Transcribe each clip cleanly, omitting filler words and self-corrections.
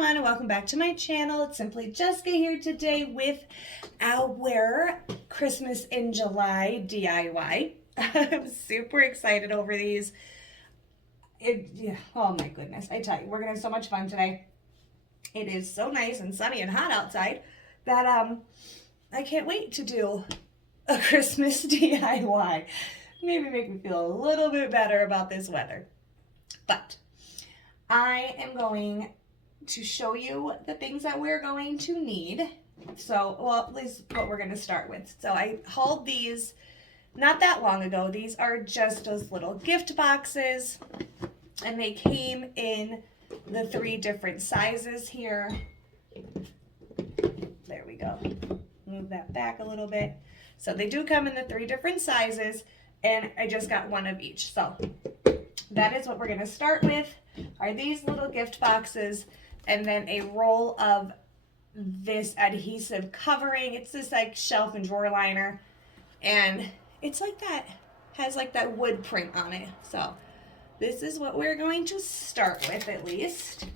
everyone, and welcome back to my channel. It's Simply Jessica here today with our Christmas in July DIY. I'm super excited over these. Oh my goodness, I tell you, we're gonna have so much fun today. It is so nice and sunny and hot outside that I can't wait to do a Christmas DIY. Maybe make me feel a little bit better about this weather. But I am going to show you the things that we're going to need. So, well, at least what we're going to start with. So I hauled these not that long ago. These are just those little gift boxes, and they came in the 3 different sizes here. There we go. Move that back a little bit. So they do come in the 3 different sizes, and I just got one of each. So that is what we're going to start with, are these little gift boxes, and then a roll of this adhesive covering. It's this like shelf and drawer liner, and it's like that, has like that wood print on it. So this is what we're going to start with, at least.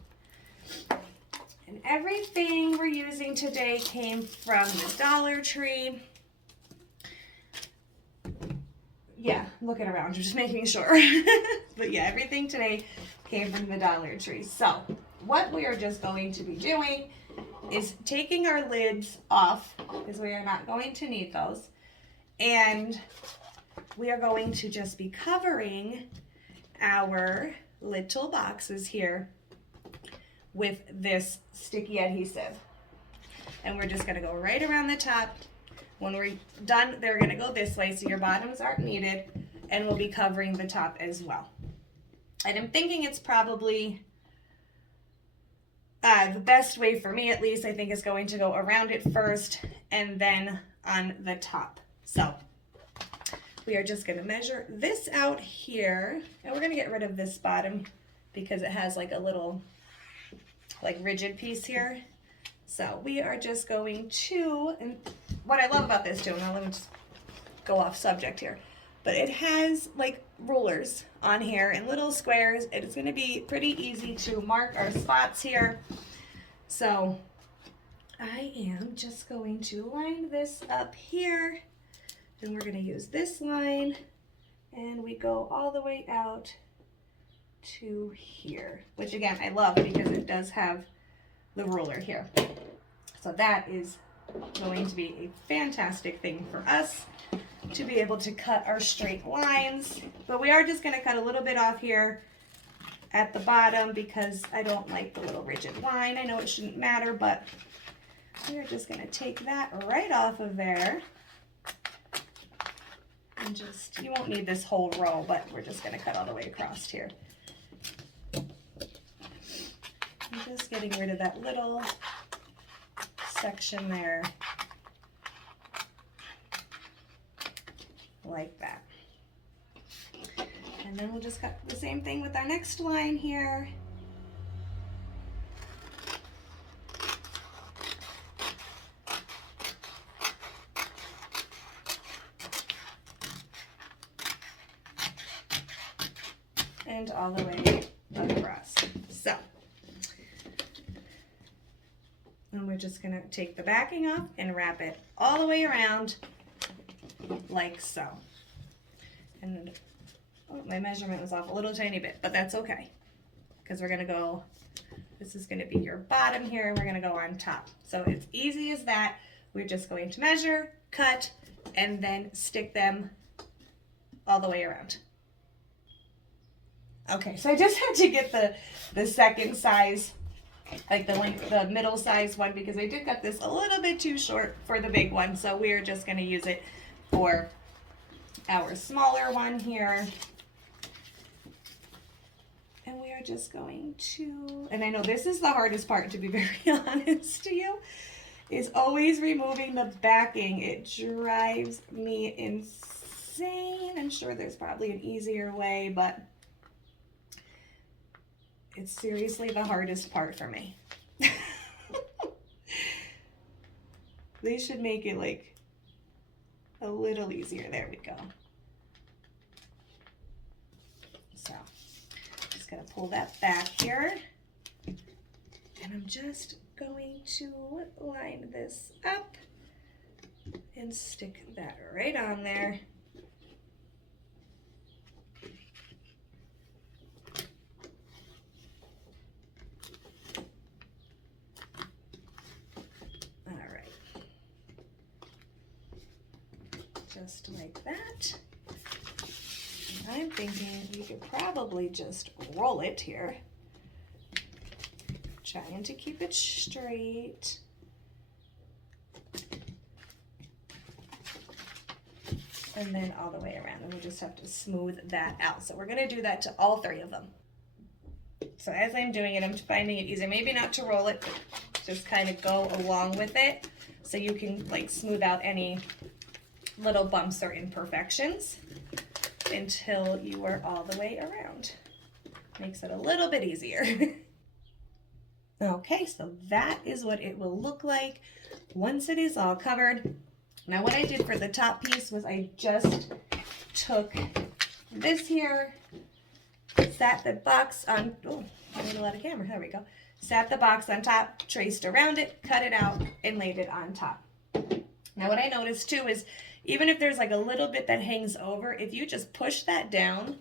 And everything we're using today came from the Dollar Tree. Yeah, looking around, just making sure. But yeah, everything today came from the Dollar Tree. So what we are just going to be doing is taking our lids off, because we are not going to need those. And we are going to just be covering our little boxes here with this sticky adhesive. And we're just gonna go right around the top. When we're done, they're gonna go this way, so your bottoms aren't needed, and we'll be covering the top as well. And I'm thinking it's probably the best way for me, at least, I think, is going to go around it first and then on the top. So we are just gonna measure this out here, and we're gonna get rid of this bottom because it has like a little like rigid piece here. So we are just going to, and what I love about this too, now let me just go off subject here, but it has like rulers on here and little squares. It's going to be pretty easy to mark our spots here. So I am just going to line this up here, and we're going to use this line, and we go all the way out to here, which again I love because it does have the ruler here. So that is going to be a fantastic thing for us to be able to cut our straight lines. But we are just going to cut a little bit off here at the bottom because I don't like the little rigid line. I know it shouldn't matter, but we're just going to take that right off of there. And just, you won't need this whole row, but we're just going to cut all the way across here. I'm just getting rid of that little section there, like that. And then we'll just cut the same thing with our next line here. And all the way across. So, and we're just gonna take the backing off and wrap it all the way around like so. And oh, my measurement was off a little tiny bit, but that's okay, because we're gonna go, this is gonna be your bottom here, and we're gonna go on top. So it's easy as that. We're just going to measure, cut, and then stick them all the way around. Okay, so I just had to get the second size, like the middle size one, because I did cut this a little bit too short for the big one. So we're just going to use it for our smaller one here. And we are just going to, and I know this is the hardest part, to be very honest to you, is always removing the backing. It drives me insane. I'm sure there's probably an easier way, but it's seriously the hardest part for me. They should make it like a little easier. There we go. So, just gonna pull that back here. And I'm just going to line this up and stick that right on there. All right. Just like that. And I'm thinking we could probably just roll it here. Trying to keep it straight. And then all the way around, and we'll just have to smooth that out. So we're gonna do that to all three of them. So as I'm doing it, I'm finding it easier, maybe not to roll it, but just kind of go along with it so you can like smooth out any little bumps or imperfections until you are all the way around. Makes it a little bit easier. Okay, so that is what it will look like once it is all covered. Now what I did for the top piece was I just took this here, sat the box on, oh, I need a lot of camera, there we go. Sat the box on top, traced around it, cut it out, and laid it on top. Now what I noticed too is even if there's like a little bit that hangs over, if you just push that down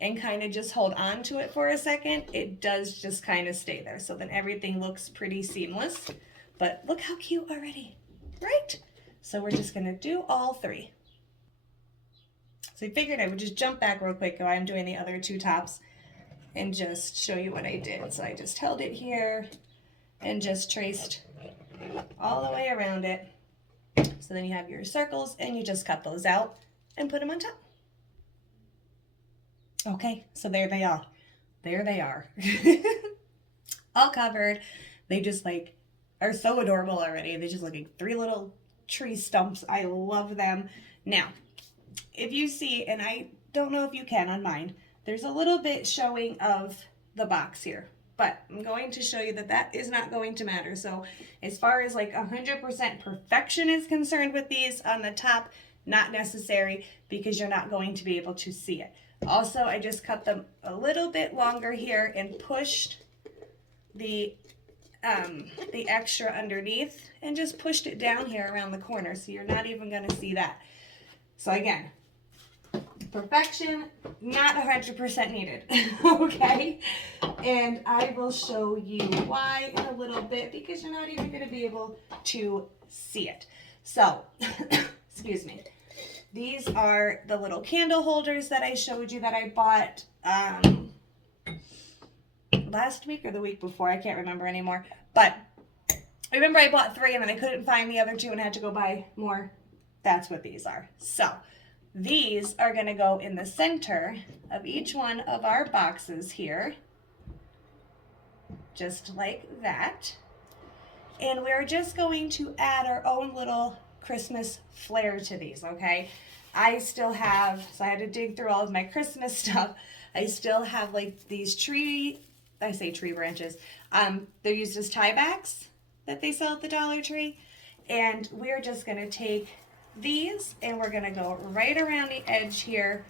and kind of just hold on to it for a second, it does just kind of stay there. So then everything looks pretty seamless. But look how cute already, right? So we're just gonna do all three. So I figured I would just jump back real quick while I'm doing the other two tops and just show you what I did. So I just held it here and just traced all the way around it. So then you have your circles and you just cut those out and put them on top. Okay, so there they are. There they are. All covered. They just like are so adorable already. They just look like three little tree stumps. I love them. Now, if you see, and I don't know if you can on mine, there's a little bit showing of the box here, but I'm going to show you that that is not going to matter. So as far as like 100% perfection is concerned with these on the top, not necessary because you're not going to be able to see it. Also, I just cut them a little bit longer here and pushed the extra underneath and just pushed it down here around the corner, so you're not even going to see that. So again, perfection, not 100% needed, okay? And I will show you why in a little bit because you're not even going to be able to see it. So, excuse me. These are the little candle holders that I showed you that I bought last week or the week before. I can't remember anymore. But I remember I bought 3 and then I couldn't find the other 2 and had to go buy more. That's what these are. So these are going to go in the center of each one of our boxes here. Just like that. And we're just going to add our own little Christmas flair to these, okay? I still have, so I had to dig through all of my Christmas stuff. I still have like these tree branches. They're used as tie backs that they sell at the Dollar Tree. And we're just gonna take these and we're gonna go right around the edge here.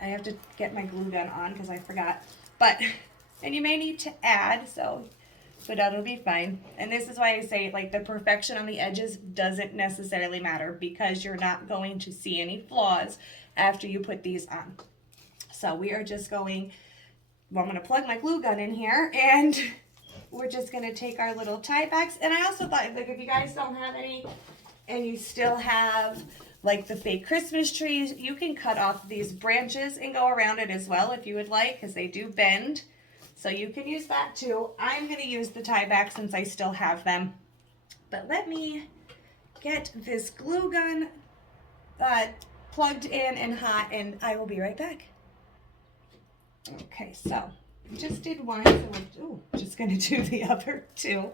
I have to get my glue gun on because I forgot. But, and you may need to add, but that'll be fine. And this is why I say like the perfection on the edges doesn't necessarily matter because you're not going to see any flaws after you put these on. So we are just going, well, I'm going to plug my glue gun in here and we're just going to take our little tie backs. And I also thought like if you guys don't have any and you still have like the fake Christmas trees, you can cut off these branches and go around it as well if you would like because they do bend. So you can use that too. I'm going to use the tie back since I still have them. But let me get this glue gun plugged in and hot and I will be right back. Okay, so I just did one, so I'm just going to do the other 2.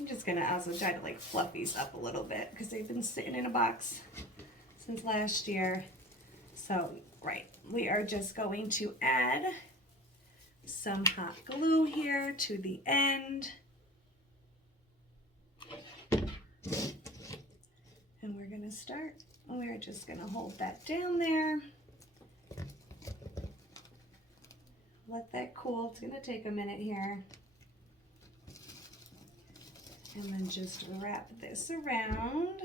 I'm just going to also try to like fluff these up a little bit because they've been sitting in a box since last year. So, right, we are just going to add some hot glue here to the end. And we're going to start. We're just going to hold that down there. Let that cool. It's going to take a minute here. And then just wrap this around.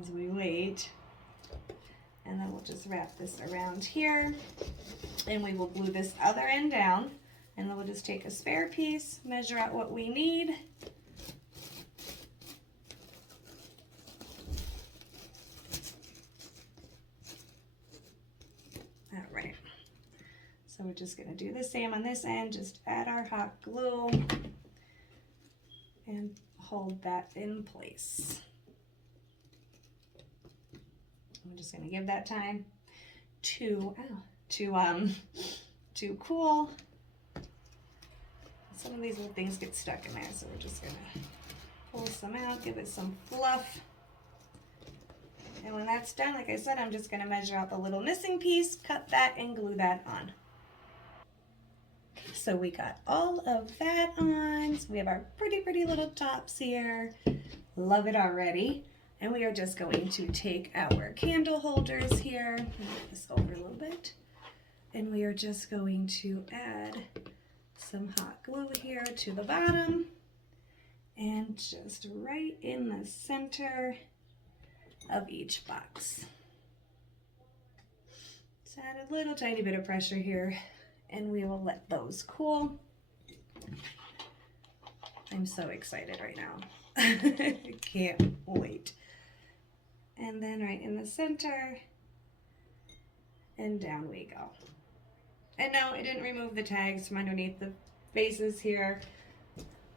As we wait. And then we'll just wrap this around here. And we will glue this other end down. And then we'll just take a spare piece, measure out what we need. All right. So we're just going to do the same on this end, just add our hot glue and hold that in place. I'm just going to give that time to cool. Some of these little things get stuck in there, so we're just going to pull some out, give it some fluff. And when that's done, like I said, I'm just going to measure out the little missing piece, cut that, and glue that on. So we got all of that on. So we have our pretty little tops here. Love it already. And we are just going to take our candle holders here, move this over a little bit, and we are just going to add some hot glue here to the bottom and just right in the center of each box. Just add a little tiny bit of pressure here and we will let those cool. I'm so excited right now. I can't wait. And then right in the center, and down we go. And no, I didn't remove the tags from underneath the bases here.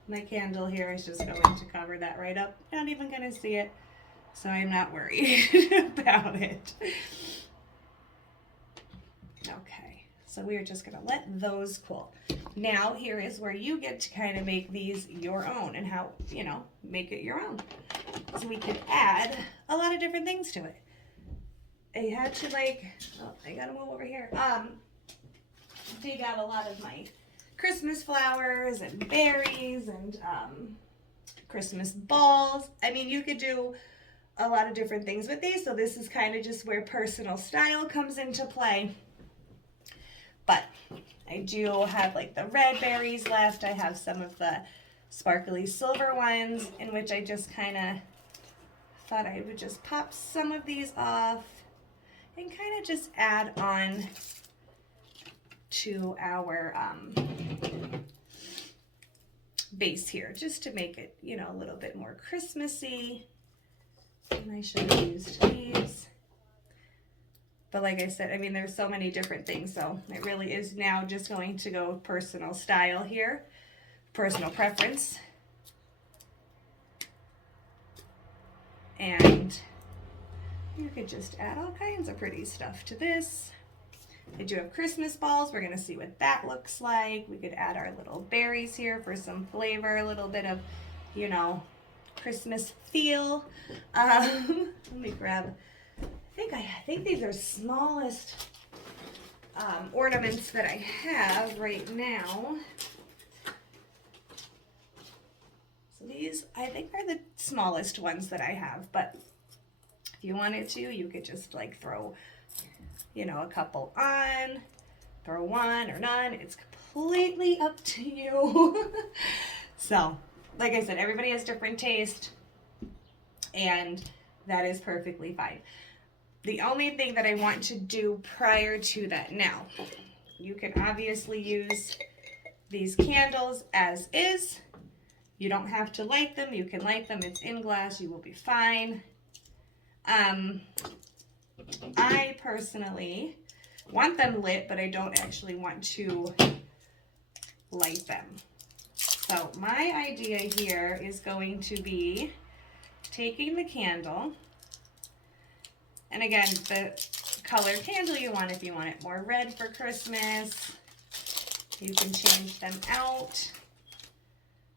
My candle here is just going to cover that right up. Not even gonna see it, so I'm not worried about it. Okay, so we are just gonna let those cool. Now here is where you get to kind of make these your own and how, you know, make it your own. So we could add a lot of different things to it. I had to I gotta move over here. Dig out a lot of my Christmas flowers and berries and Christmas balls. I mean, you could do a lot of different things with these. So this is kind of just where personal style comes into play. But I do have like the red berries left. I have some of the sparkly silver ones in which I just kind of thought I would just pop some of these off and kind of just add on to our base here, just to make it, you know, a little bit more Christmassy. And I should have used these. But like I said, I mean, there's so many different things, so it really is now just going to go personal style here, personal preference. And you could just add all kinds of pretty stuff to this. I do have Christmas balls. We're gonna see what that looks like. We could add our little berries here for some flavor, a little bit of, you know, Christmas feel. Let me grab, I think these are smallest ornaments that I have right now. So these, I think, are the smallest ones that I have, but if you wanted to, you could just like throw, you know, a couple on, throw one or none. It's completely up to you. So, like I said, everybody has different taste, and that is perfectly fine. The only thing that I want to do prior to that, now, you can obviously use these candles as is. You don't have to light them. You can light them. It's in glass. You will be fine. I personally want them lit, but I don't actually want to light them. So my idea here is going to be taking the candle, and again, the color candle you want, if you want it more red for Christmas, you can change them out.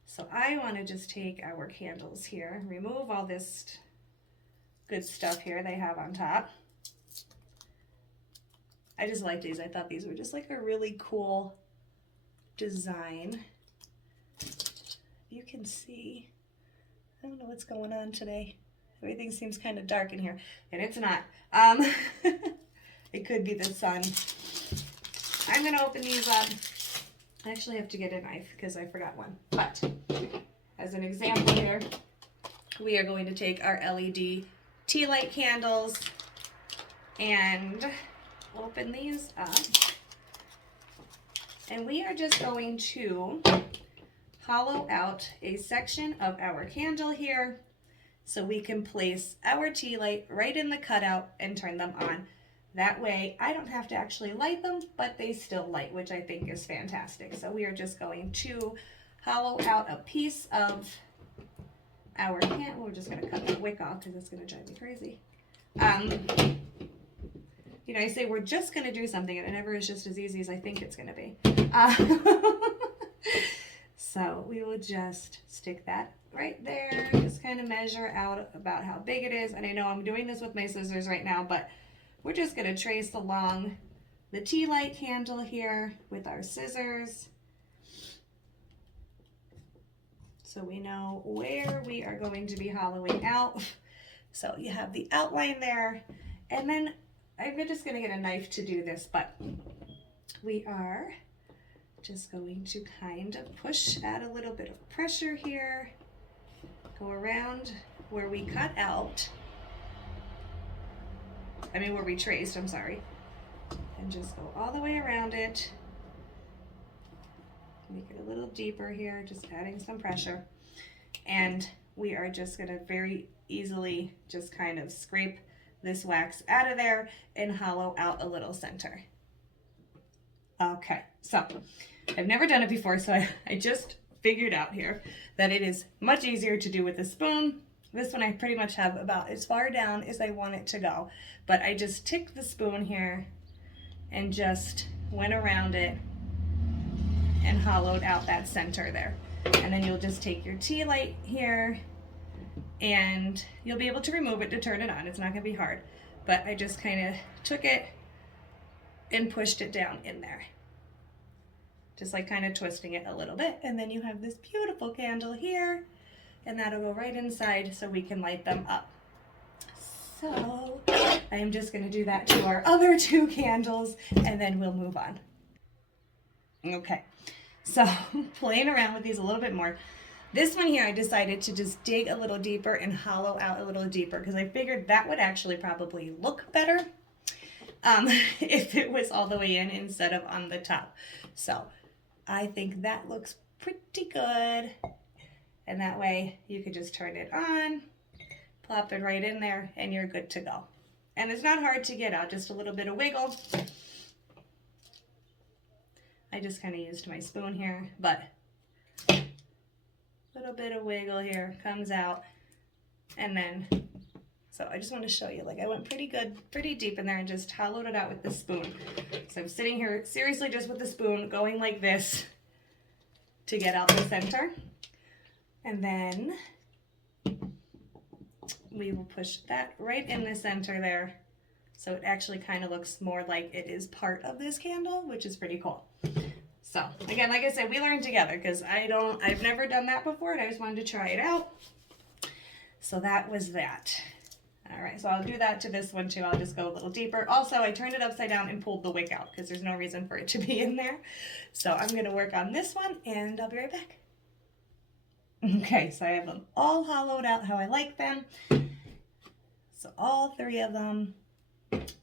So I want to just take our candles here, remove all this good stuff here they have on top. I just like these. I thought these were just like a really cool design. You can see, I don't know what's going on today. Everything seems kind of dark in here, and it's not. It could be the sun. I'm gonna open these up. I actually have to get a knife because I forgot one. But as an example here, we are going to take our LED tea light candles and open these up. And we are just going to hollow out a section of our candle here so we can place our tea light right in the cutout and turn them on. That way I don't have to actually light them, but they still light, which I think is fantastic. So we are just going to hollow out a piece of our candle. We're just going to cut the wick off because it's going to drive me crazy. You know, I say we're just going to do something, and it never is just as easy as I think it's going to be. So we will just stick that right there. Just kind of measure out about how big it is. And I know I'm doing this with my scissors right now, but we're just going to trace along the tea light candle here with our scissors, so we know where we are going to be hollowing out. So you have the outline there, and then I'm just going to get a knife to do this, but we are just going to kind of push, add a little bit of pressure here, go around where we cut out, where we traced, I'm sorry, and just go all the way around it. Make it a little deeper here, just adding some pressure. And we are just gonna very easily just kind of scrape this wax out of there and hollow out a little center. Okay, so I've never done it before, so I just figured out here that it is much easier to do with a spoon. This one I pretty much have about as far down as I want it to go, but I just took the spoon here and just went around it and hollowed out that center there. And then you'll just take your tea light here and you'll be able to remove it to turn it on. It's not gonna be hard, but I just kind of took it and pushed it down in there. Just like kind of twisting it a little bit. And then you have this beautiful candle here, and that'll go right inside so we can light them up. So I am just gonna do that to our other two candles and then we'll move on. Okay, so playing around with these a little bit more. This one here, I decided to just dig a little deeper and hollow out a little deeper because I figured that would actually probably look better if it was all the way in instead of on the top. So I think that looks pretty good. And that way you could just turn it on, plop it right in there, and you're good to go. And it's not hard to get out, just a little bit of wiggle. I just kind of used my spoon here, but a little bit of wiggle here comes out. And then, so I just want to show you, like I went pretty deep in there and just hollowed it out with the spoon. So I'm sitting here seriously just with the spoon going like this to get out the center. And then we will push that right in the center there. So it actually kind of looks more like it is part of this candle, which is pretty cool. So again, like I said, we learned together because I've never done that before and I just wanted to try it out. So that was that. All right, so I'll do that to this one too. I'll just go a little deeper. Also, I turned it upside down and pulled the wick out because there's no reason for it to be in there. So I'm gonna work on this one and I'll be right back. Okay, so I have them all hollowed out how I like them. So all three of them.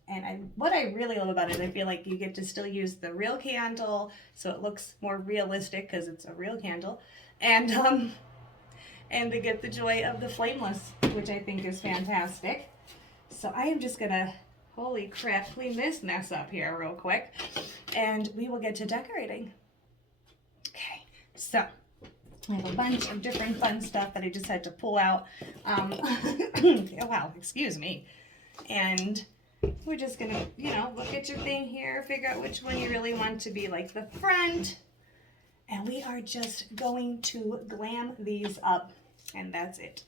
And what I really love about it, I feel like you get to still use the real candle, so it looks more realistic because it's a real candle, and to get the joy of the flameless, which I think is fantastic. So I am just gonna, holy crap, clean this mess up here real quick, and we will get to decorating. Okay, so I have a bunch of different fun stuff that I just had to pull out. Oh wow, excuse me, and we're just gonna, look at your thing here, figure out which one you really want to be like the front. And we are just going to glam these up, and that's it.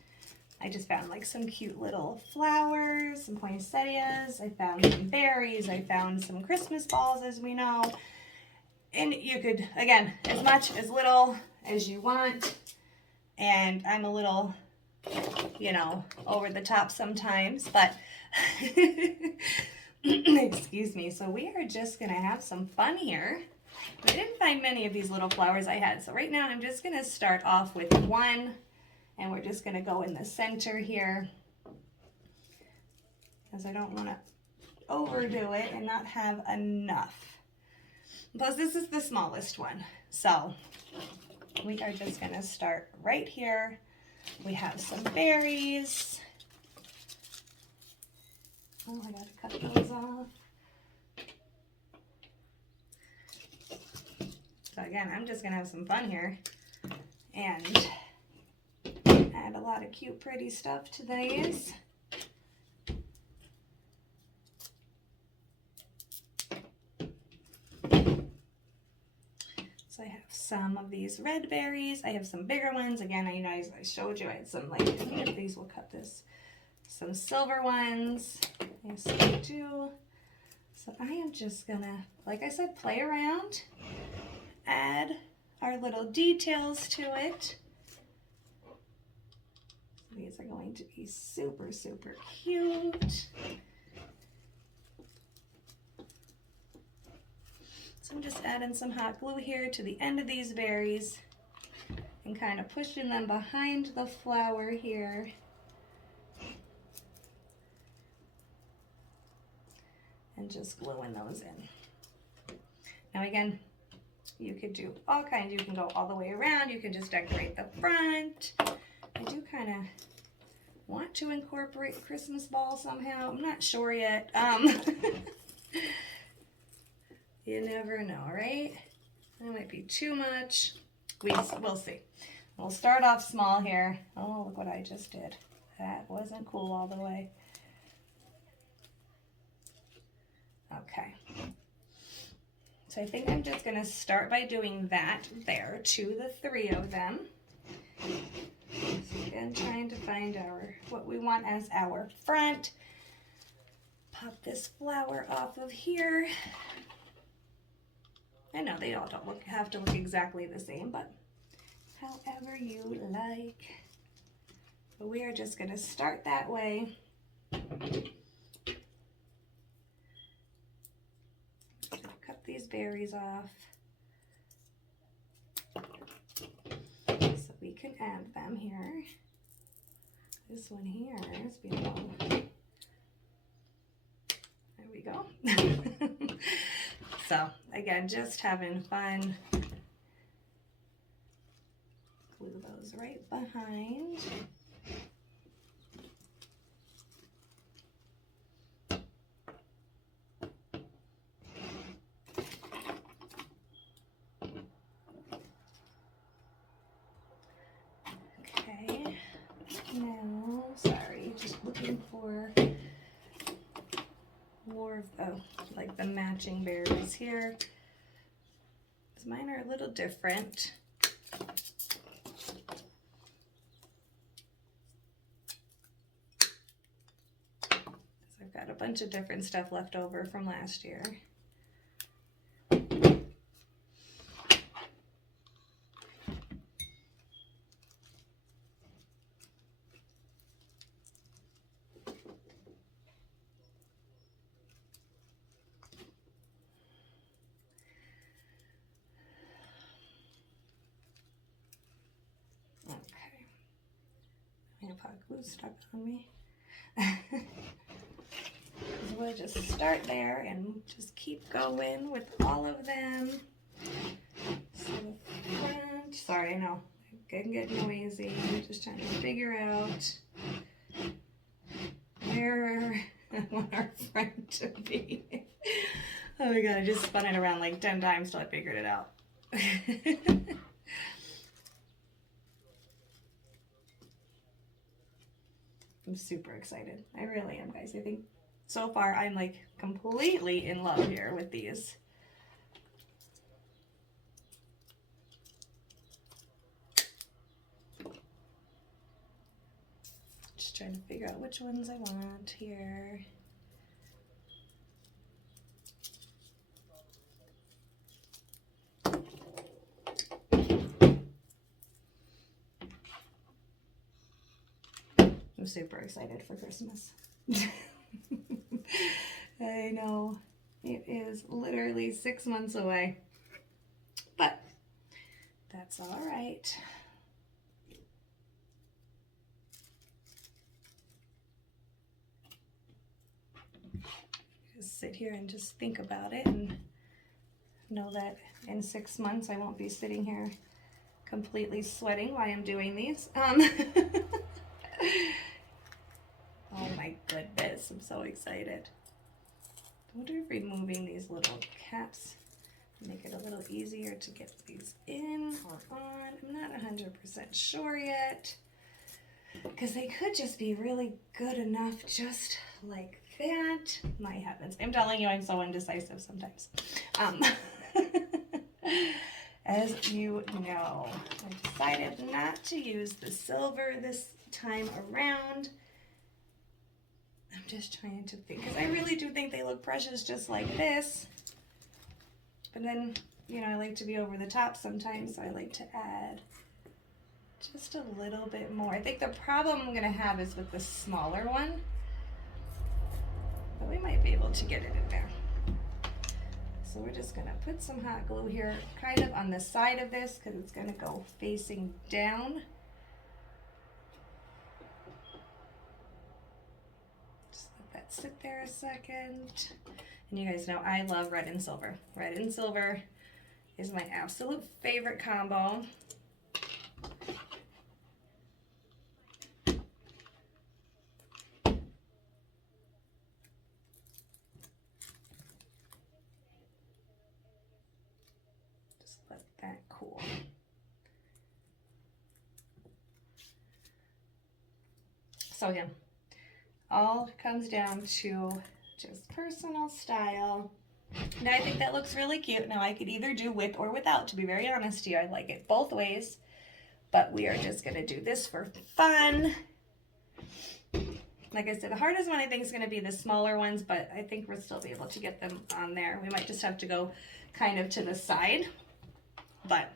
I just found like some cute little flowers, some poinsettias. I found some berries. I found some Christmas balls, as we know. And you could, again, as much, as little as you want. And I'm a little you know, over the top sometimes, but excuse me. So we are just gonna have some fun here. I didn't find many of these little flowers I had, so right now I'm just gonna start off with one, and we're just gonna go in the center here, because I don't want to overdo it and not have enough. Plus this is the smallest one, so we are just gonna start right here. We have some berries. Oh, I gotta cut those off. So again, I'm just gonna have some fun here and add a lot of cute, pretty stuff to these. So I have some of these red berries. I have some bigger ones. Again, I showed you I had some, like, if these will cut this. Some silver ones. Yes, I do. So I am just gonna, like I said, play around, add our little details to it. These are going to be super, super cute. So I'm just adding some hot glue here to the end of these berries and kind of pushing them behind the flower here. And just gluing those in. Now again, you could do all kinds. You can go all the way around. You can just decorate the front. I do kind of want to incorporate Christmas ball somehow. I'm not sure yet. You never know, right? That might be too much. We'll see. We'll start off small here. Oh, look what I just did. That wasn't cool all the way. Okay. So I think I'm just going to start by doing that there to the three of them. So again, trying to find what we want as our front. Pop this flower off of here. I know they all don't have to look exactly the same, but however you like. But we are just going to start that way. Cut these berries off so we can add them here. This one here is below. There we go. So again, just having fun. Glue those right behind. Okay, now, sorry, just looking for more of like the matching berries here. Mine are a little different. I've got a bunch of different stuff left over from last year. Hot glue stuck on me. We'll just start there and just keep going with all of them. So the front, sorry, I know it can get noisy. I'm just trying to figure out where I want our front to be. Oh my god, I just spun it around like 10 times till I figured it out. I'm super excited. I really am, guys. I think so far I'm like completely in love here with these. Just trying to figure out which ones I want here. super excited for Christmas. I know. It is literally 6 months away. But that's all right. Just sit here and just think about it and know that in 6 months I won't be sitting here completely sweating while I'm doing these. Oh my goodness, I'm so excited. I wonder if removing these little caps make it a little easier to get these in or on. I'm not 100% sure yet, because they could just be really good enough just like that. My heavens, I'm telling you, I'm so indecisive sometimes. As you know, I decided not to use the silver this time around. I'm just trying to think, because I really do think they look precious just like this. But then, you know, I like to be over the top sometimes, so I like to add just a little bit more. I think the problem I'm going to have is with the smaller one. But we might be able to get it in there. So we're just going to put some hot glue here, kind of on the side of this, because it's going to go facing down. Just let that sit there a second. And you guys know I love red and silver. Red and silver is my absolute favorite combo. Just let that cool. So again, all comes down to just personal style. Now I think that looks really cute. Now I could either do with or without, to be very honest to you. I like it both ways, but we are just gonna do this for fun. Like I said, the hardest one I think is gonna be the smaller ones, but I think we'll still be able to get them on there. We might just have to go kind of to the side, but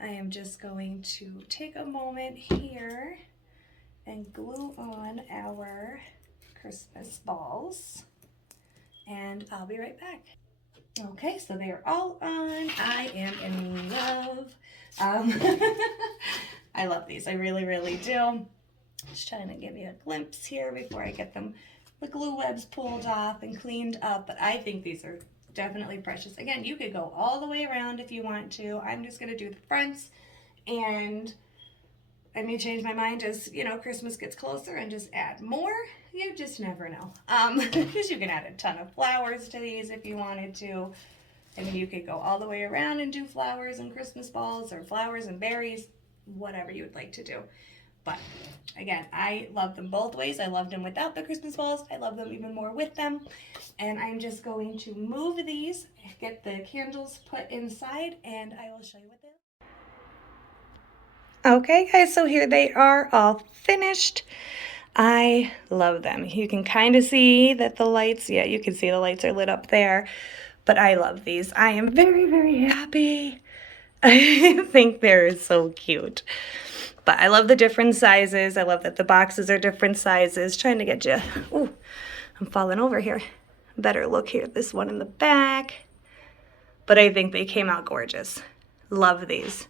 I am just going to take a moment here and glue on our Christmas balls, and I'll be right back. Okay, so they are all on. I am in love. I love these. I really, really do. Just trying to give you a glimpse here before I get them, the glue webs pulled off and cleaned up, but I think these are definitely precious. Again, you could go all the way around if you want to. I'm just going to do the fronts, and I may change my mind as, you know, Christmas gets closer and just add more. You just never know. Because you can add a ton of flowers to these if you wanted to. I mean, you could go all the way around and do flowers and Christmas balls, or flowers and berries, whatever you would like to do. But again, I love them both ways. I loved them without the Christmas balls. I love them even more with them. And I'm just going to move these, get the candles put inside, and I will show you what they look like. Okay guys, so here they are all finished. I love them. You can kind of see that the lights, yeah, you can see the lights are lit up there, but I love these. I am very, very happy. I think they're so cute. But I love the different sizes. I love that the boxes are different sizes. Trying to get you, ooh, I'm falling over here. Better look here, this one in the back. But I think they came out gorgeous. Love these.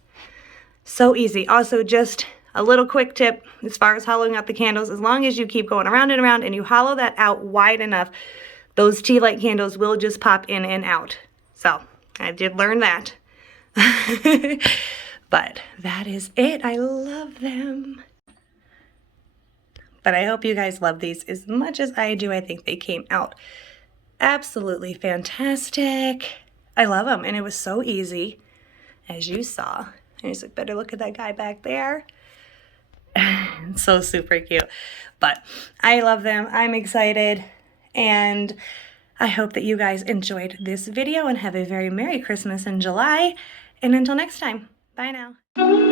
So easy. Also, just a little quick tip as far as hollowing out the candles. As long as you keep going around and around and you hollow that out wide enough, those tea light candles will just pop in and out. So I did learn that. But that is it. I love them. But I hope you guys love these as much as I do. I think they came out absolutely fantastic. I love them, and it was so easy, as you saw. And just better look at that guy back there. So super cute. But I love them. I'm excited, and I hope that you guys enjoyed this video and have a very Merry Christmas in July. And until next time, bye now.